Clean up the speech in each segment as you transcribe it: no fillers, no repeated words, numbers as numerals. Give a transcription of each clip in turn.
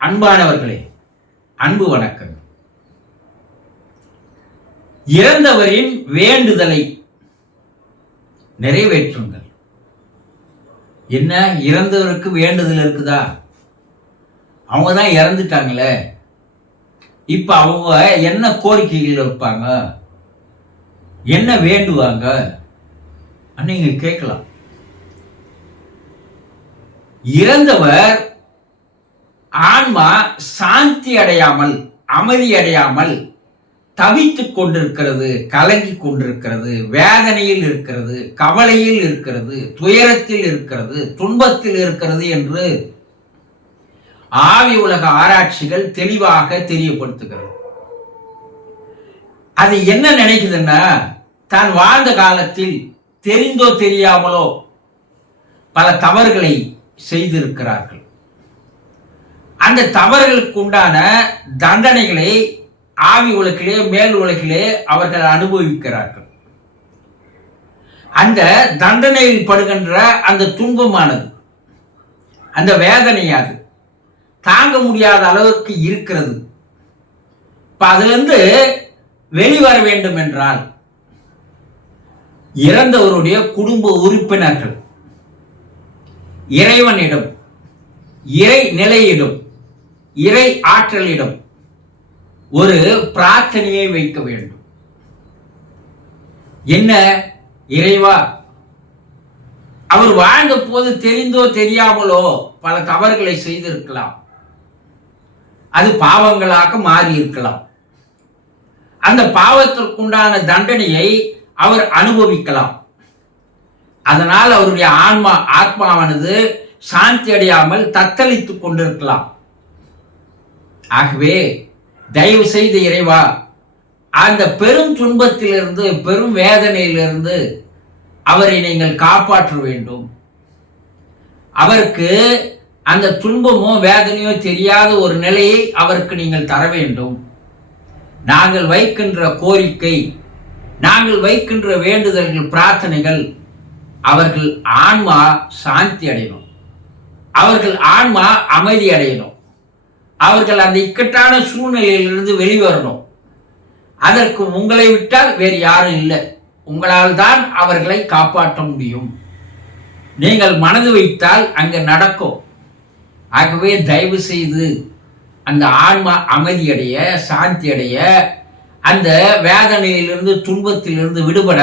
அன்பானவர்களே, அன்பு வணக்கம். இறந்தவரின் வேண்டுதலை நிறைவேற்றுங்கள். என்ன, இறந்தவருக்கு வேண்டுதல் இருக்குதா? அவங்க தான் இறந்துட்டாங்களே, இப்ப அவங்க என்ன கோரிக்கைகள் வைப்பாங்க, என்ன வேண்டுவாங்க நீங்க கேட்கலாம். இறந்தவர் ஆன்மா சாந்தி அடையாமல், அமைதி அடையாமல் தவித்துக் கொண்டிருக்கிறது, கலங்கி கொண்டிருக்கிறது, வேதனையில் இருக்கிறது, கவலையில் இருக்கிறது, துயரத்தில் இருக்கிறது, துன்பத்தில் இருக்கிறது என்று ஆவி உலக ஆராய்ச்சிகள் தெளிவாக தெரியப்படுத்துகிறது. அது என்ன நினைக்குதுன்னா, தான் வாழ்ந்த காலத்தில் தெரிந்தோ தெரியாமலோ பல தவறுகளை செய்திருக்கிறார்கள். அந்த தவறுகளுக்கு உண்டான தண்டனைகளை ஆவி உலகிலே, மேல் உலகிலே அவர்கள் அனுபவிக்கிறார்கள். அந்த தண்டனையில் படுகின்ற அந்த துன்பமானது, அந்த வேதனையாது தாங்க முடியாத அளவுக்கு இருக்கிறது. இப்ப அதுல இருந்து வெளிவர வேண்டும் என்றால் இறந்தவருடைய குடும்ப உறுப்பினர்கள் இறைவனிடம், இறை நிலையிடம், இறை ஆற்றலிடம் ஒரு பிரார்த்தனையை வைக்க வேண்டும். என்ன? இறைவா, அவர் வாழ்ந்த போது தெரிந்தோ தெரியாமலோ பல தவறுகளை செய்திருக்கலாம். அது பாவங்களாக மாறி இருக்கலாம். அந்த பாவத்திற்குண்டான தண்டனையை அவர் அனுபவிக்கலாம். அதனால் அவருடைய ஆத்மாவானது சாந்தி அடையாமல் தத்தளித்துக் கொண்டிருக்கலாம். ஆகவே தயவு செய்து இறைவா, அந்த பெரும் துன்பத்திலிருந்து, பெரும் வேதனையிலிருந்து அவரை நீங்கள் காப்பாற்ற வேண்டும். அவருக்கு அந்த துன்பமோ வேதனையோ தெரியாத ஒரு நிலையை அவருக்கு நீங்கள் தர வேண்டும். நாங்கள் வைக்கின்ற கோரிக்கை, நாங்கள் வைக்கின்ற வேண்டுதல்கள், பிரார்த்தனைகள், அவர்கள் ஆன்மா சாந்தி அடையணும், அவர்கள் ஆன்மா அமைதி அடையணும், அவர்கள் அந்த இக்கட்டான சூழ்நிலையிலிருந்து வெளிவரணும். அதற்கு உங்களை விட்டால் வேறு யாரும் இல்லை. உங்களால் தான் அவர்களை காப்பாற்ற முடியும். நீங்கள் மனது வைத்தால் அங்கு நடக்கும். ஆகவே தயவு செய்து அந்த ஆன்மா அமைதியடைய, சாந்தி அடைய, அந்த வேதனையிலிருந்து, துன்பத்திலிருந்து விடுபட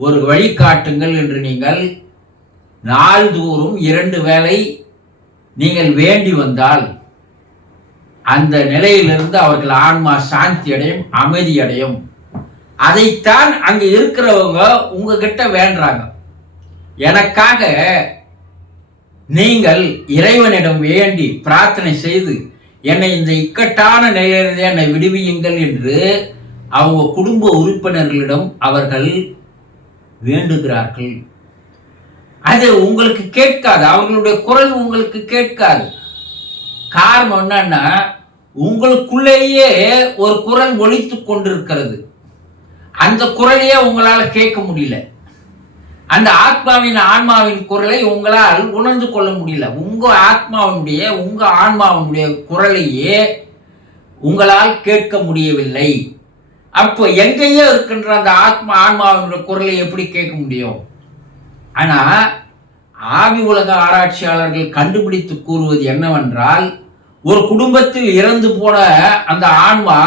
ஒரு வழிகாட்டுங்கள் என்று நீங்கள் நாள்தோறும் 2 வேளை நீங்கள் வேண்டி வந்தால் அந்த நிலையிலிருந்து அவர்கள் ஆன்மா சாந்தி அடையும், அமைதி அடையும். அதைத்தான் அங்க இருக்கிறவங்க உங்ககிட்ட வேண்டாங்க. எனக்காக நீங்கள் இறைவனிடம் வேண்டி பிரார்த்தனை செய்து என்னை இந்த இக்கட்டான நிலையிலிருந்து என்னை விடுவியுங்கள் என்று அவங்க குடும்ப உறுப்பினர்களிடம் அவர்கள் வேண்டுகிறார்கள். அது உங்களுக்கு கேட்காது, அவர்களுடைய குரல் உங்களுக்கு கேட்காது. காரணம் என்னன்னா, உங்களுக்குள்ளேயே ஒரு குரல் ஒலித்துக் கொண்டிருக்கிறது. அந்த குரலையே உங்களால கேட்க முடியல. அந்த ஆன்மாவின் குரலை உங்களால் உணர்ந்து கொள்ள முடியல. உங்க ஆன்மாவினுடைய குரலையே உங்களால் கேட்க முடியவில்லை. அப்போ எங்கேயோ இருக்கின்ற அந்த ஆன்மாவினுடைய குரலை எப்படி கேட்க முடியும்? ஆனா ஆவி உலக ஆராய்ச்சியாளர்கள் கண்டுபிடித்து கூறுவது என்னவென்றால், ஒரு குடும்பத்தில் இறந்து போன அந்த ஆன்மா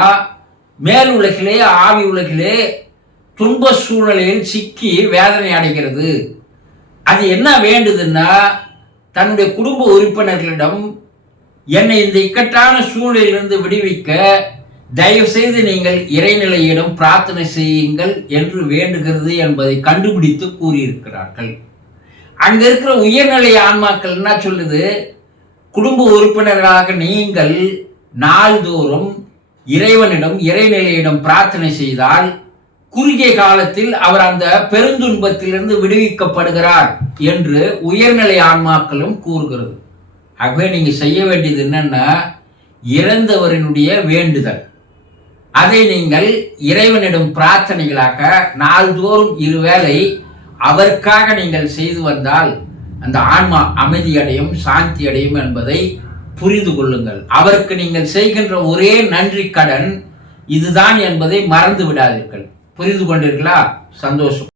மேல் உலகிலே, ஆவி உலகிலே துன்ப சூழ்நிலையில் சிக்கி வேதனை அடைகிறது. அது என்ன வேண்டுதுன்னா, தன்னுடைய குடும்ப உறுப்பினர்களிடம் என்னை இந்த இக்கட்டான சூழ்நிலையிலிருந்து விடுவிக்க தயவு செய்து நீங்கள் இறைநிலையிடம் பிரார்த்தனை செய்யுங்கள் என்று வேண்டுகிறது என்பதை கண்டுபிடித்து கூறியிருக்கிறார்கள். அங்க இருக்கிற உயர்நிலை ஆன்மாக்கள் என்ன சொல்லுது? குடும்ப உறுப்பினர்களாக நீங்கள் நாள்தோறும் இறைவனிடம், இறைநிலையிடம் பிரார்த்தனை செய்தால் குறுகிய காலத்தில் அவர் அந்த பெருந்துன்பத்திலிருந்து விடுவிக்கப்படுகிறார் என்று உயர்நிலை ஆன்மாக்களும் கூறுகிறது. ஆகவே நீங்க செய்ய வேண்டியது என்னன்னா, இறந்தவரினுடைய வேண்டுதல், அதை நீங்கள் இறைவனிடம் பிரார்த்தனைகளாக நாள்தோறும் 2 வேளை அவருக்காக நீங்கள் செய்து வந்தால் அந்த ஆன்மா அமைதி அடையும், சாந்தி அடையும் என்பதை புரிந்து கொள்ளுங்கள். அவருக்கு நீங்கள் செய்கின்ற ஒரே நன்றி கடன் இதுதான் என்பதை மறந்து விடாதீர்கள். புரிந்து கொண்டீர்களா? சந்தோஷம்.